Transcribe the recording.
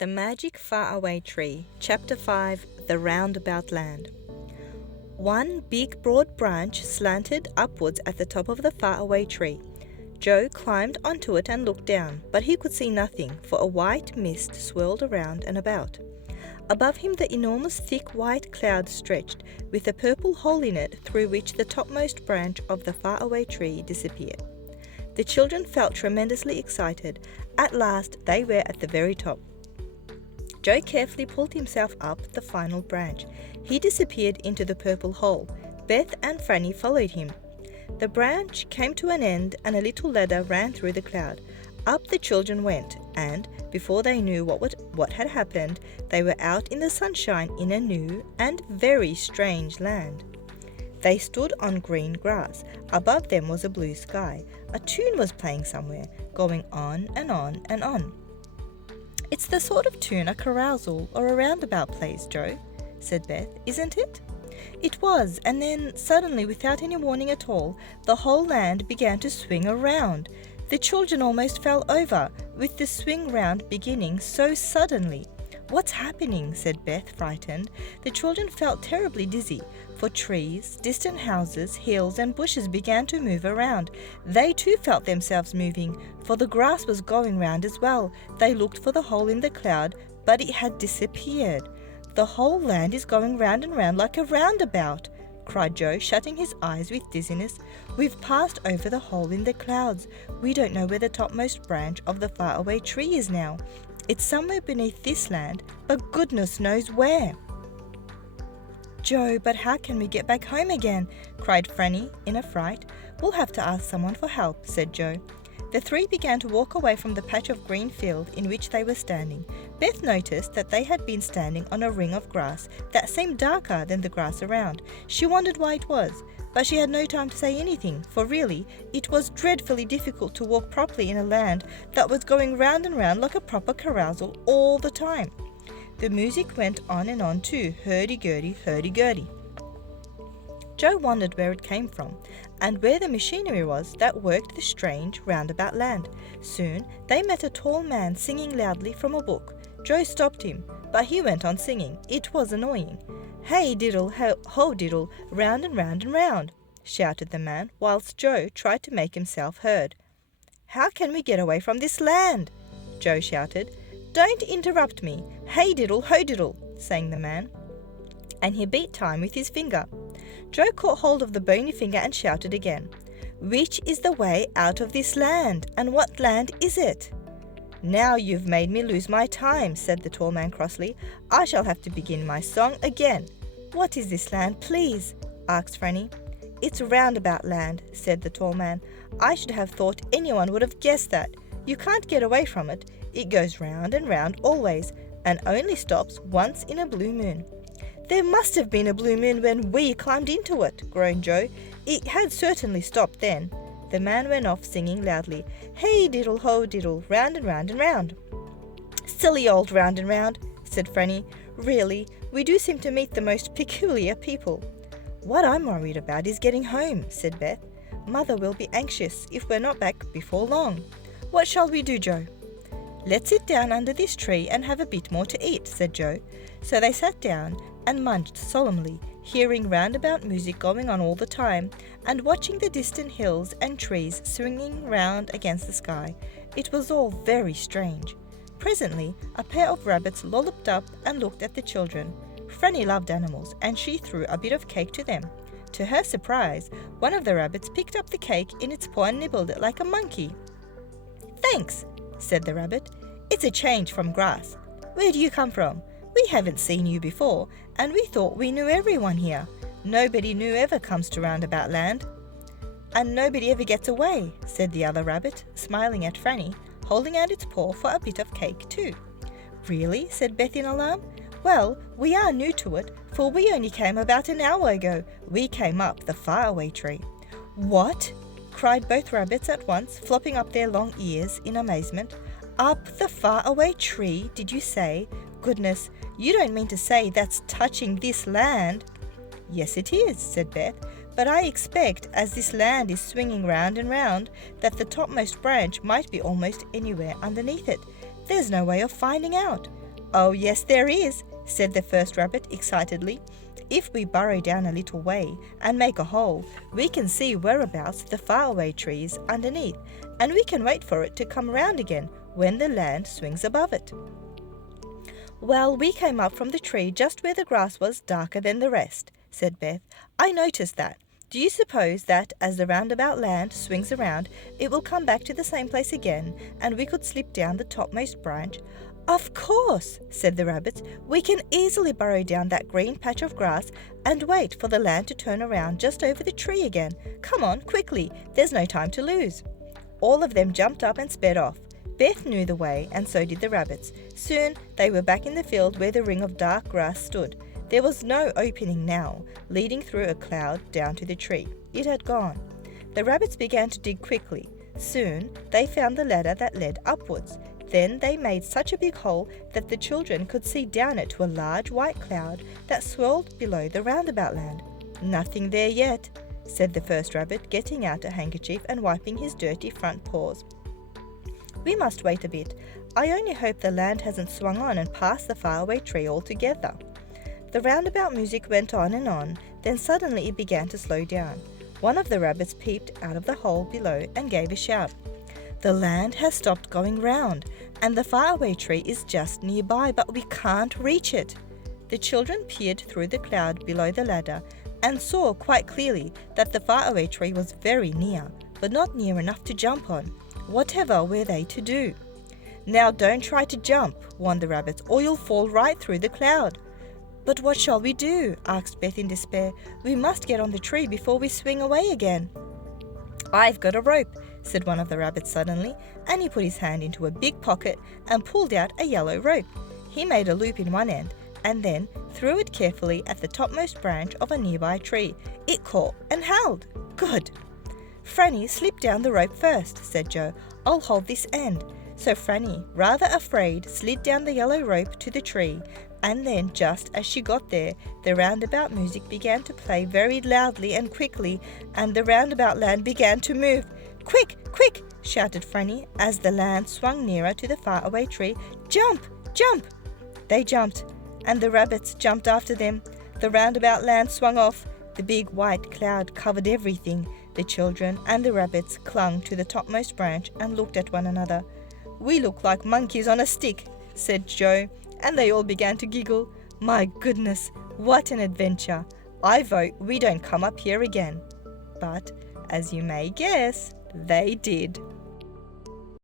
The Magic Faraway Tree, Chapter 5, The Roundabout Land. One big broad branch slanted upwards at the top of the faraway tree. Joe climbed onto it and looked down, but he could see nothing, for a white mist swirled around and about. Above him the enormous thick white cloud stretched, with a purple hole in it through which the topmost branch of the faraway tree disappeared. The children felt tremendously excited. At last they were at the very top. Joe carefully pulled himself up the final branch. He disappeared into the purple hole. Beth and Franny followed him. The branch came to an end and a little ladder ran through the cloud. Up the children went, and before they knew what had happened, they were out in the sunshine in a new and very strange land. They stood on green grass. Above them was a blue sky. A tune was playing somewhere, going on and on and on. "It's the sort of tune a carousel or a roundabout plays, Joe," said Beth, "isn't it?" It was, and then, suddenly, without any warning at all, the whole land began to swing around. The children almost fell over, with the swing round beginning so suddenly. "What's happening?" said Beth, frightened. The children felt terribly dizzy, for trees, distant houses, hills and bushes began to move around. They too felt themselves moving, for the grass was going round as well. They looked for the hole in the cloud, but it had disappeared. "The whole land is going round and round like a roundabout," cried Joe, shutting his eyes with dizziness. "We've passed over the hole in the clouds. We don't know where the topmost branch of the faraway tree is now. It's somewhere beneath this land, but goodness knows where." "Joe, but how can we get back home again?" cried Franny in a fright. "We'll have to ask someone for help," said Joe. The three began to walk away from the patch of green field in which they were standing. Beth noticed that they had been standing on a ring of grass that seemed darker than the grass around. She wondered why it was, but she had no time to say anything, for really it was dreadfully difficult to walk properly in a land that was going round and round like a proper carousel all the time. The music went on and on too, hurdy-gurdy, hurdy-gurdy. Joe wondered where it came from, and where the machinery was that worked the strange roundabout land. Soon they met a tall man singing loudly from a book. Joe stopped him, but he went on singing. It was annoying. "Hey diddle, ho diddle, round and round and round," shouted the man, whilst Joe tried to make himself heard. "How can we get away from this land?" Joe shouted. "Don't interrupt me. Hey diddle, ho diddle," sang the man, and he beat time with his finger. Joe caught hold of the bony finger and shouted again. "Which is the way out of this land, and what land is it?" "Now you've made me lose my time," said the tall man crossly. "I shall have to begin my song again." "What is this land, please?" asked Franny. "It's Roundabout Land," said the tall man. "I should have thought anyone would have guessed that. You can't get away from it. It goes round and round always, and only stops once in a blue moon." "There must have been a blue moon when we climbed into it," groaned Joe. "It had certainly stopped then." The man went off singing loudly. "Hey diddle, ho diddle, round and round and round." "Silly old round and round," said Franny. "Really, we do seem to meet the most peculiar people." "What I'm worried about is getting home," said Beth. "Mother will be anxious if we're not back before long." "What shall we do, Joe?" "Let's sit down under this tree and have a bit more to eat," said Joe. So they sat down and munched solemnly, hearing roundabout music going on all the time, and watching the distant hills and trees swinging round against the sky. It was all very strange. Presently, a pair of rabbits lolloped up and looked at the children. Franny loved animals, and she threw a bit of cake to them. To her surprise, one of the rabbits picked up the cake in its paw and nibbled it like a monkey. "Thanks," said the rabbit. "It's a change from grass. Where do you come from? We haven't seen you before, and we thought we knew everyone here. Nobody new ever comes to Roundabout Land." "And nobody ever gets away," said the other rabbit, smiling at Franny, holding out its paw for a bit of cake too. "Really?" said Beth in alarm. "Well, we are new to it, for we only came about an hour ago. We came up the faraway tree." "What?" cried both rabbits at once, flopping up their long ears in amazement. "Up the faraway tree, did you say? Goodness, you don't mean to say that's touching this land?" "Yes, it is," said Beth. "But I expect, as this land is swinging round and round, that the topmost branch might be almost anywhere underneath it. There's no way of finding out. "Oh, yes, there is," said the first rabbit excitedly. "If we burrow down a little way and make a hole, we can see whereabouts the faraway tree is underneath, and we can wait for it to come round again when the land swings above it." "Well, we came up from the tree just where the grass was darker than the rest," said Beth. "I noticed that. Do you suppose that as the roundabout land swings around, it will come back to the same place again, and we could slip down the topmost branch?" "Of course," said the rabbits. "We can easily burrow down that green patch of grass and wait for the land to turn around just over the tree again. Come on, quickly, there's no time to lose." All of them jumped up and sped off. Beth knew the way, and so did the rabbits. Soon they were back in the field where the ring of dark grass stood. There was no opening now, leading through a cloud down to the tree. It had gone. The rabbits began to dig quickly. Soon they found the ladder that led upwards. Then they made such a big hole that the children could see down it to a large white cloud that swirled below the roundabout land. "Nothing there yet," said the first rabbit, getting out a handkerchief and wiping his dirty front paws. "We must wait a bit. I only hope the land hasn't swung on and passed the faraway tree altogether." The roundabout music went on, then suddenly it began to slow down. One of the rabbits peeped out of the hole below and gave a shout. "The land has stopped going round, and the faraway tree is just nearby, but we can't reach it." The children peered through the cloud below the ladder and saw quite clearly that the faraway tree was very near, but not near enough to jump on. Whatever were they to do? "Now don't try to jump," warned the rabbits, "or you'll fall right through the cloud." "But what shall we do?" asked Beth in despair. "We must get on the tree before we swing away again." "I've got a rope," said one of the rabbits suddenly, and he put his hand into a big pocket and pulled out a yellow rope. He made a loop in one end and then threw it carefully at the topmost branch of a nearby tree. It caught and held. "Good!" "Franny, slip down the rope first," said Joe. "I'll hold this end." So Franny, rather afraid, slid down the yellow rope to the tree, and then just as she got there, the roundabout music began to play very loudly and quickly, and the roundabout land began to move. "Quick, quick!" shouted Franny as the land swung nearer to the faraway tree. "Jump, jump!" They jumped, and the rabbits jumped after them. The roundabout land swung off. The big white cloud covered everything. The children and the rabbits clung to the topmost branch and looked at one another. "We look like monkeys on a stick," said Joe, and they all began to giggle. "My goodness, what an adventure! I vote we don't come up here again." But, as you may guess, they did.